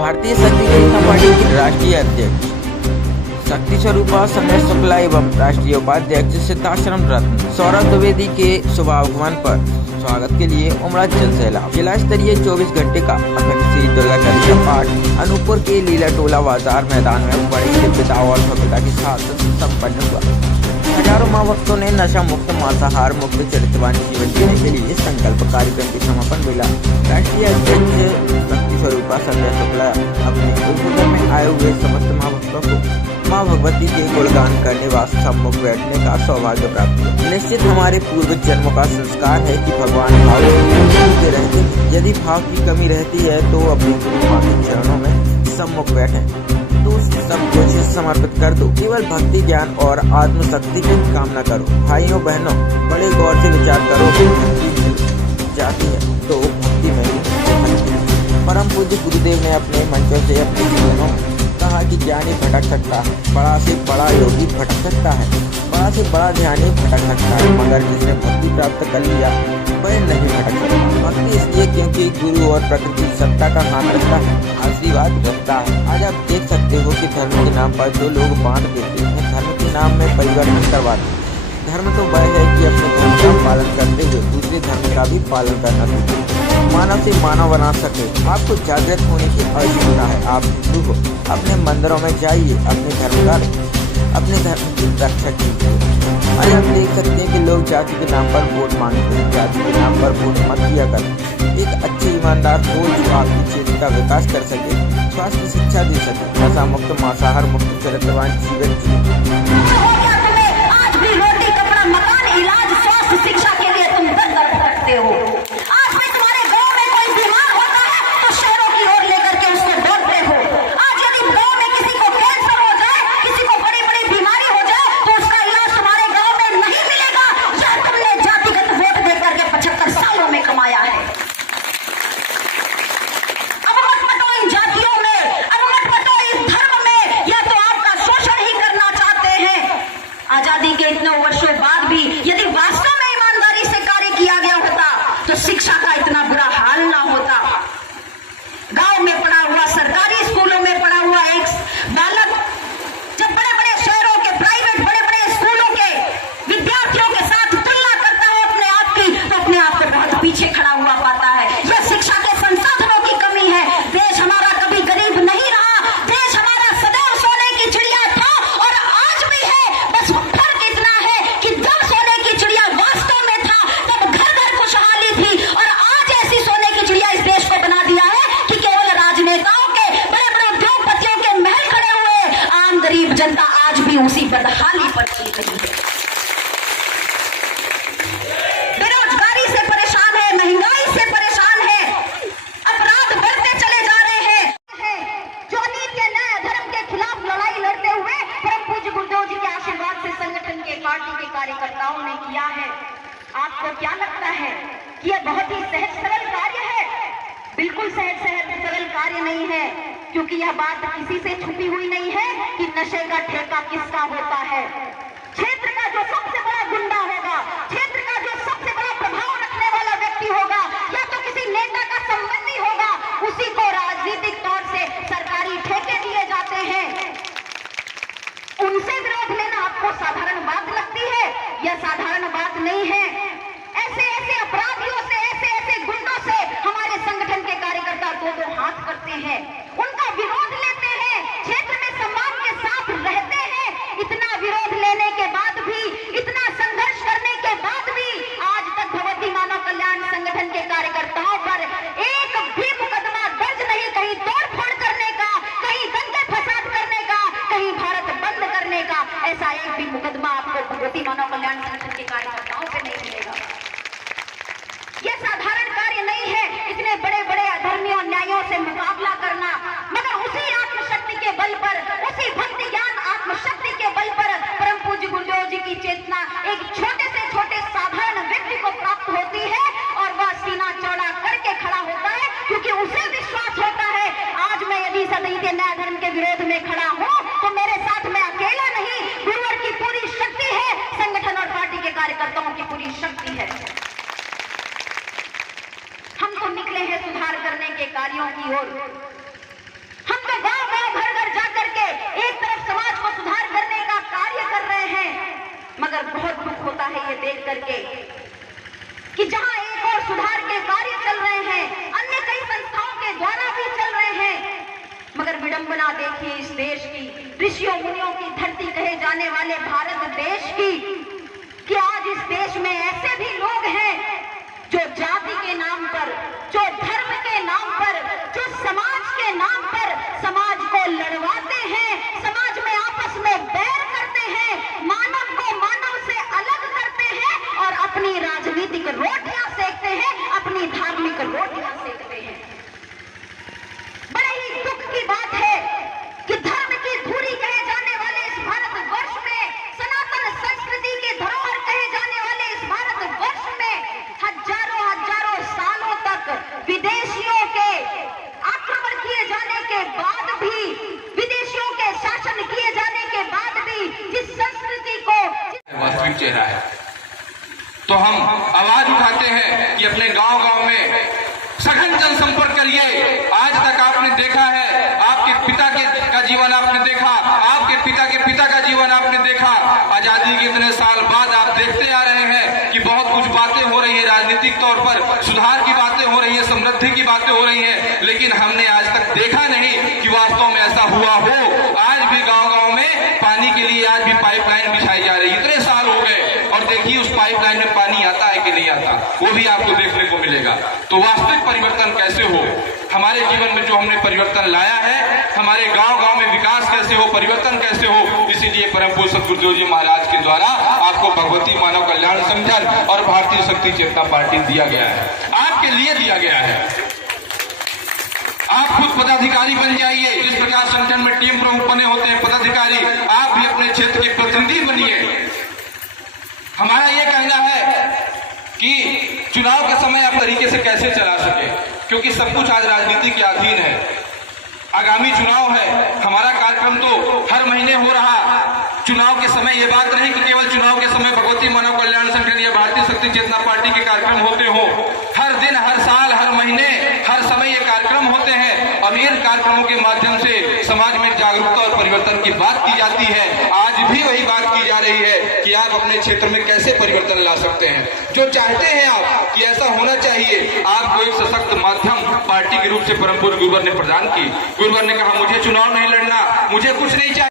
भारतीय शक्ति जनता पार्टी की राष्ट्रीय अध्यक्ष शक्ति स्वरूपा समय शुक्ला एवं राष्ट्रीय उपाध्यक्ष सिद्धाश्रम रत्न सौरभ द्विवेदी के शुभागमन पर स्वागत के लिए उमड़ा जन सैलाब। जिला स्तरीय 24 घंटे का अखंड श्री दुर्गा का पाठ अनूपपुर के लीला टोला बाजार मैदान में बड़ी दिव्यता और भव्यता के साथ संपन्न हुआ। हजारों माँ भक्तों ने नशा मुक्त मांसाहार मुक्त चरित्रवान जीवन जीने के लिए संकल्प कार्यक्रम के समापन मिला। राष्ट्रीय अध्यक्ष शक्ति स्वरूपा संजय शुक्ला अपने उपनगर में आए हुए समस्त माँ भक्तों को माँ भगवती के गुणगान करने व सम्मुख बैठने का सौभाग्य प्राप्त हुआ। निश्चित हमारे पूर्व जन्मों का संस्कार है कि भगवान भाव के रहते, यदि भाव की कमी रहती है तो अपने गुरु माँ के चरणों में सम्मुख बैठे तो सब कुछ समर्पित कर दो। केवल भक्ति ज्ञान और आत्मशक्ति की कामना करो। भाइयों बहनों, बड़े गौर से विचार करो। भक्ति जाती है तो भक्ति में परम पूज्य गुरुदेव ने अपने मंचों से अपने जीवनों कहा कि ज्ञानी भटक सकता है, बड़ा से बड़ा योगी भटक सकता है, बड़ा से बड़ा ध्यानी भटक सकता है, मगर जिसने भक्ति प्राप्त कर लिया वह नहीं भटक सकता। भक्ति इसलिए क्योंकि गुरु और प्रकृति सत्ता का हाथ रखता है, आशीर्वाद रखता है। आज आप देख सकते हो कि धर्म के नाम पर जो लोग बांट देते हैं, धर्म के नाम में परिवर्तन करवाते हैं। धर्म तो वह है कि अपने धर्म का पालन करते हुए दूसरे धर्म का भी पालन करना चाहिए। मानव से मानव बना सके। आपको जागृत होने की आवश्यकता है। आप हिंदू हो, अपने मंदिरों में जाइए, अपने धर्म की रक्षा कीजिए। आज आप देख सकते हैं कि लोग जाति के नाम पर वोट मांगते हैं। जाति के नाम पर वोट मत दिया करें। एक अच्छे ईमानदार हो जो आपके क्षेत्र का विकास कर सके, स्वास्थ्य शिक्षा दे सके, नशा मुक्त मांसाहार मुक्त चरित्रवान जीवन जिए। इलाज स्वास्थ्य शिक्षा के लिए तुम दर दर भटकते हो। आज भी तुम्हारे गांव में कोई बीमार होता है तो शहरों की ओर लेकर के उसको दौड़ते हो। आज यदि गांव में किसी को कैंसर हो जाए, किसी को बड़ी बड़ी बीमारी हो जाए तो उसका इलाज तुम्हारे गांव में नहीं मिलेगा। यह तुमने जातिगत वोट देकर के 75 सालों में कमाया है। अब मत पटो इन जातियों में, अब मत पटो इस धर्म में, या तो आपका शोषण ही करना चाहते हैं। आजादी के इतने वर्षों बाद भी यदि वास्तव में ईमानदारी से कार्य किया गया होता तो शिक्षा का इतना बुरा हाल ना होता। गांव में पढ़ा हुआ, सरकारी स्कूलों में पढ़ा हुआ एक बालक जब बड़े बड़े शहरों के प्राइवेट बड़े बड़े स्कूलों के विद्यार्थियों के साथ तुलना करता है अपने आप की, तो अपने आप को बहुत पीछे खड़ा हुआ पाता है। यह शिक्षा के संसाधनों की कमी है। देश हमारा कभी गरीब नहीं रहा। देश हमारा सदैव सोने की चिड़िया था और आज भी है। बस फर्क इतना है कि जब सोने की चिड़िया वास्तव में था तब घर घर खुशहाली थी, और आज ऐसी सोने की चिड़िया इस देश को बना दिया है कि केवल राजनेताओं के, बड़े बड़े उद्योगपतियों के महल खड़े हुए, आम गरीब जनता आज भी उसी बदहाली पर जी रही है। बेरोजगारी से परेशान है, महंगाई से परेशान है, अपराध बढ़ते चले जा रहे हैं। जो नीति नए धर्म के खिलाफ लड़ाई लड़ते हुए परम पूज्य गुरुदेव जी के आशीर्वाद से संगठन के पार्टी के कार्यकर्ताओं ने किया है। आपको क्या लगता है कि यह बहुत ही सहज सरल कार्य है? बिल्कुल सहज सरल कार्य नहीं है, क्योंकि यह बात किसी से छुपी हुई नहीं है कि नशे का ठेका किसका होता है। क्षेत्र का जो सबसे बड़ा गुंडा होगा, क्षेत्र का जो सबसे बड़ा प्रभाव रखने वाला व्यक्ति होगा, या तो किसी नेता का संबंधी होगा, उसी को राजनीतिक तौर से सरकारी ठेके दिए जाते हैं। उनसे विरोध लेना आपको साधारण बात लगती है? यह साधारण बात नहीं है। ऐसे ऐसे अपराधियों से, ऐसे ऐसे गुंडों से हमारे संगठन के कार्यकर्ता दो हाथ करते हैं, उनका विरोध लेते हैं, क्षेत्र में सम्मान के साथ रहते हैं। इतना विरोध लेने के बाद भी, इतना संघर्ष करने के बाद भी आज तक भगवती मानव कल्याण संगठन के कार्यकर्ताओं पर एक भी मुकदमा दर्ज नहीं, कहीं तोड़फोड़ करने का, कहीं दंगे फसाद करने का, कहीं भारत बंद करने का। ऐसा एक भी मुकदमा आपको भगवती मानव कल्याण संगठन के कार्यकर्ताओं से नहीं मिलेगा। यह साधारण कार्य नहीं है इतने बड़े बड़े अधर्मियों अन्यायों से मुकाबला करना, मगर उसी आत्मशक्ति के बल पर, उसी भक्ति ज्ञान आत्मशक्ति के बल पर परम पूज्य गुरुदेव जी की चेतना एक छोटे से छोटे साधारण व्यक्ति को प्राप्त होती है, और वह सीना चौड़ा करके खड़ा होता है, क्योंकि उसे विश्वास होता है आज मैं यदि सदी के नए धर्म के विरोध में खड़ा हूँ तो मेरे साथ मैं अकेला नहीं, गुरुवर की पूरी शक्ति है, संगठन और पार्टी के कार्यकर्ताओं की पूरी शक्ति है। हम तो निकले हैं सुधार करने के कार्यों की ओर। एक तरफ समाज को सुधार करने का कार्य कर रहे हैं, मगर बहुत दुख होता है ये देख करके कि जहां एक और सुधार के कार्य चल रहे हैं, अन्य कई संस्थाओं के द्वारा भी चल रहे हैं, मगर विडंबना देखिए इस देश की, ऋषियों मुनियों की धरती कहे जाने वाले भारत देश की, कि आज इस देश में ऐसे भी लोग हैं जो जाति के नाम पर, जो धर्म के नाम पर, जो समाज के नाम पर समाज को लड़वाते हैं, समाज में आपस में बैर करते हैं, मानव को मानव से अलग करते हैं और अपनी राजनीतिक रोटियां सेकते हैं, अपनी धार्मिक रोटियां सेकते हैं। बड़े ही दुख की बात है कि धर्म की धुरी कहे जाने वाले इस भारतवर्ष में, सनातन संस्कृति की धरोहर कहे जाने वाले इस भारतवर्ष में हजारों हजारों सालों तक विदेशियों के आक्रमण किए जाने के बाद भी, विदेशियों के शासन किए जाने के बाद भी जिस संस्कृति को वास्तविक चेहरा है, तो हम आवाज उठाते हैं कि अपने गांव-गांव में सघन जनसंपर्क करिए। आज तक आपने देखा है, आपके पिता का जीवन आपने देखा, आपके पिता के पिता का जीवन आपने देखा। आजादी के इतने साल बाद आप देखते आ रहे हैं कि बहुत कुछ बातें हो रही है, राजनीतिक तौर पर सुधार की बातें हो रही है, समृद्धि की बातें हो रही हैं, लेकिन हमने आज तक देखा नहीं कि वास्तव में ऐसा हुआ हो। आज भी गांव-गांव में पानी के लिए आज भी पाइपलाइन बिछाई जा रही है, इतने साल हो गए, और देखिए उस पाइपलाइन में पानी आता है कि नहीं आता, वो भी आपको देखने को मिलेगा। तो वास्तविक परिवर्तन कैसे हो, हमारे जीवन में जो हमने परिवर्तन लाया है, हमारे गांव-गांव में विकास कैसे हो, परिवर्तन कैसे हो, इसीलिए परम पूज्य सद्गुरुदेव जी महाराज के द्वारा आपको भगवती मानव कल्याण संगठन और भारतीय शक्ति चेतना पार्टी दिया गया है, आपके लिए दिया गया है। आप खुद पदाधिकारी बन जाइए, जिस प्रकार संगठन में टीम प्रमुख बने होते हैं पदाधिकारी, आप भी अपने क्षेत्र के प्रतिनिधि बनिए। हमारा ये कहना है कि चुनाव के समय आप तरीके से कैसे चला सके, क्योंकि सब कुछ आज राजनीति के अधीन है। आगामी चुनाव है, हमारा कार्यक्रम तो हर महीने हो रहा। चुनाव के समय ये बात नहीं कि केवल चुनाव के समय भगवती मानव कल्याण संगठन या भारतीय शक्ति चेतना पार्टी के कार्यक्रम होते हो। हर दिन, हर साल, हर महीने, हर समय ये कार्यक्रम होते हैं और इन कार्यक्रमों के माध्यम से समाज में जागरूकता और परिवर्तन की बात की जाती है। आज भी वही बात की जा रही है कि आप अपने क्षेत्र में कैसे परिवर्तन ला सकते हैं। जो चाहते हैं आप कि ऐसा होना चाहिए, आपको एक सशक्त माध्यम पार्टी के रूप से परम पूज्य गुरुवर ने प्रदान की। गुरुवर ने कहा मुझे चुनाव नहीं लड़ना, मुझे कुछ नहीं चाहिए।